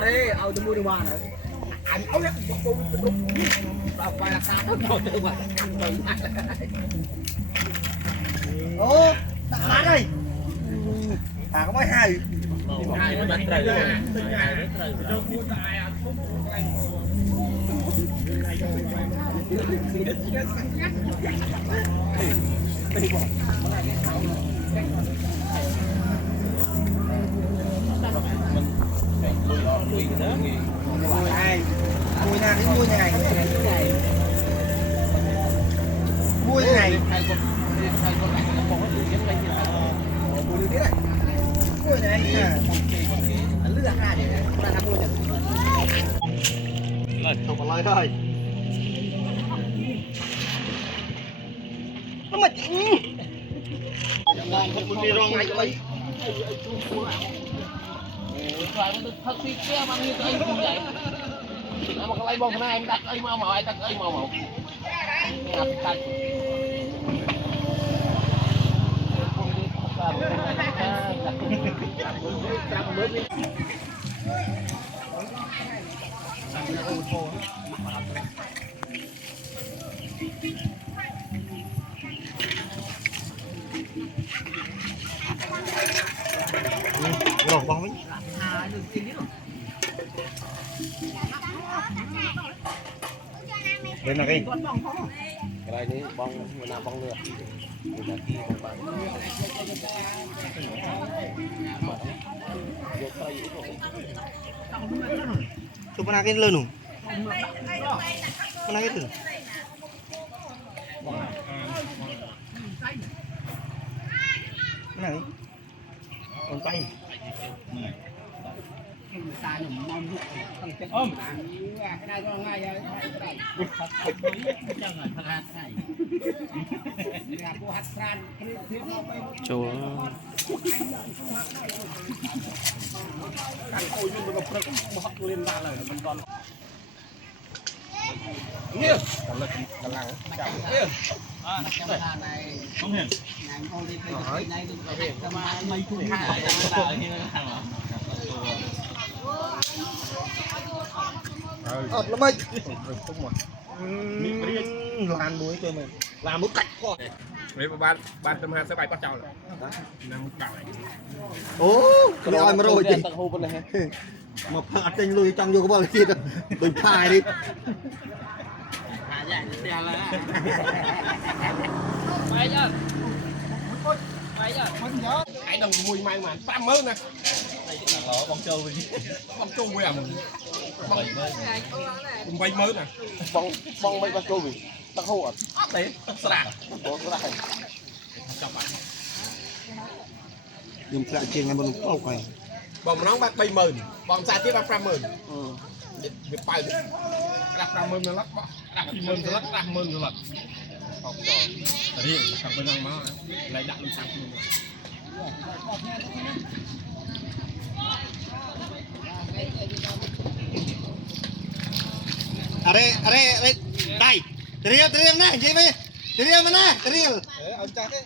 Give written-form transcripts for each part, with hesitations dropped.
đấy ao tôi mua được mà anh áo lắm tôi tao quay là sao đó rồi mà ô đã đây có mấy hai nó bắt trời mùi ai mùi nào đến mùi này mùi này mùi biết đấy mùi này lừa hai để ta làm mùi này không có lời thôi nó mà không đi rong ngay vậy phải nó thật sự kia mà như vậy như vậy mà cái lấy bông này em đặt ấy màu màu ai đặt ấy màu màu rồi bông ấy bên là cái này ní bông người nào bông nữa người ta kia bông bạn chụp mana cái lơ nụ mana cái từ cái này con tay ôm cái này con ngay rồi chỗ nghe còn là còn lăng chạm nghe không hiền mấy chục hai lắm ấy làm muối cho mình làm muối cạch con đấy ban tâm hai sẽ bài bắt chào rồi làm bảo này ố cái oi mà rồi chị mà phạt trên lui trong vô cái bao kia đừng phai đi cái đồng mùi mai mà tam mớ nè bóng trâu với bông trâu với à bông bay mớ nè bong mấy bác cô vì tao không ở đấy sạ dùng lại trên ngay bên ốc này bông nó bắt 30.000 bông xa tiếp bắt 50.000 việc bay đặt 50.000 nó lắc đặt 10.000 nó lắc đặt 10.000 rồi lật học trò đi thằng bên năng nó lại đặt lên sạc are đây teriak nè chị mấy teriak mà nè teriak ông cha thế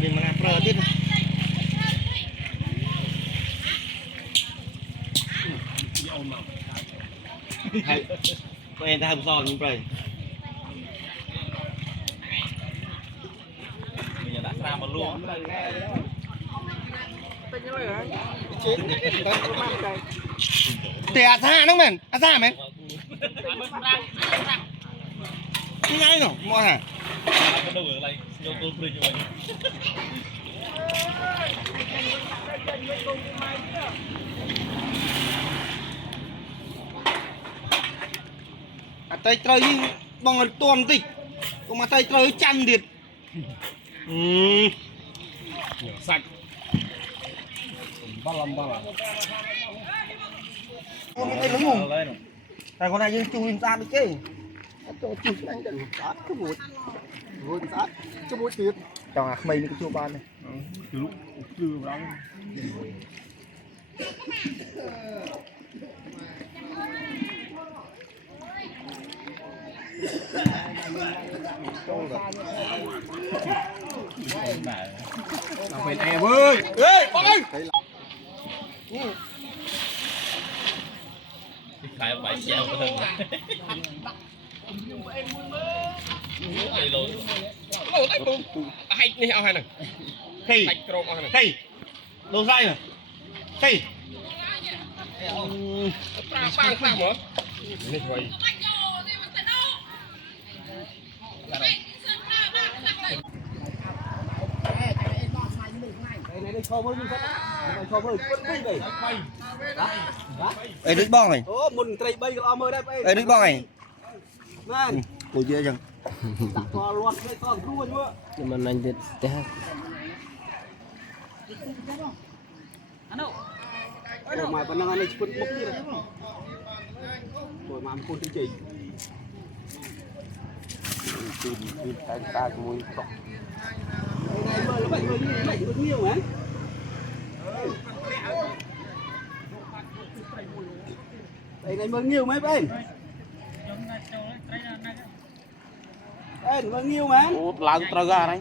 mình mà làm pro tiếp tụi em ta làm sao nhưng rồi bây giờ đã ra một luôn thì tha nó mình tha mình ngay rồi mua hả cái đầu ở đây vô tôi free cho mình tay trời bằng tuần tịch còn mà tay trời chăn điệt sạch ba lăm con cái nó ngủ tại con này như chui ra đi chứ cho chui anh đừng sát cái bụi sát cái bụi tiệt cho à mày cái chua ban này từ lúc từ đó เอาเป็นแอร์เว้ยเฮ้ยบอกเลย ขายไปเชี่ยวก็ถึงไอ้โล โอ้ได้ปุ๊บให้นี่เอาให้หน่อย Thì ไอ้กรงเอาให้หน่อย Thì Đồ dây rồi Thì ปลาบ้างปลาเหรอนี่ไว้ Ê đứt bong này โอ้มุนไตรใบก็เอามือได้ไป Ê đứt bong này นั่น Ủa chưa chẳng พอรวดไม่ต้องรู้ว่า nhưng mà anh thì thế โอ้มาปนังอะไรชุดมุกนี่เลยโอ้มาพูดจริง Tại ta mùi tọc ไอ้เบอร์แล้วไปเบอร์นี่ไม่เบอร์นี่เหรอไอ้ในเบอร์งิ้วไหมเป็นเบอร์งิ้วไหม ôឡើងត្រូវអាហ្នឹង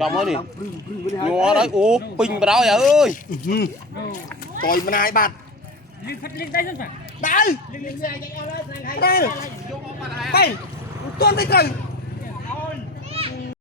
ចាំមើលនេះញ័រហើយអូពេញបដ ாய் អើយ Tôi mà ai bạt Đau Đây Đây Tuôn tay trời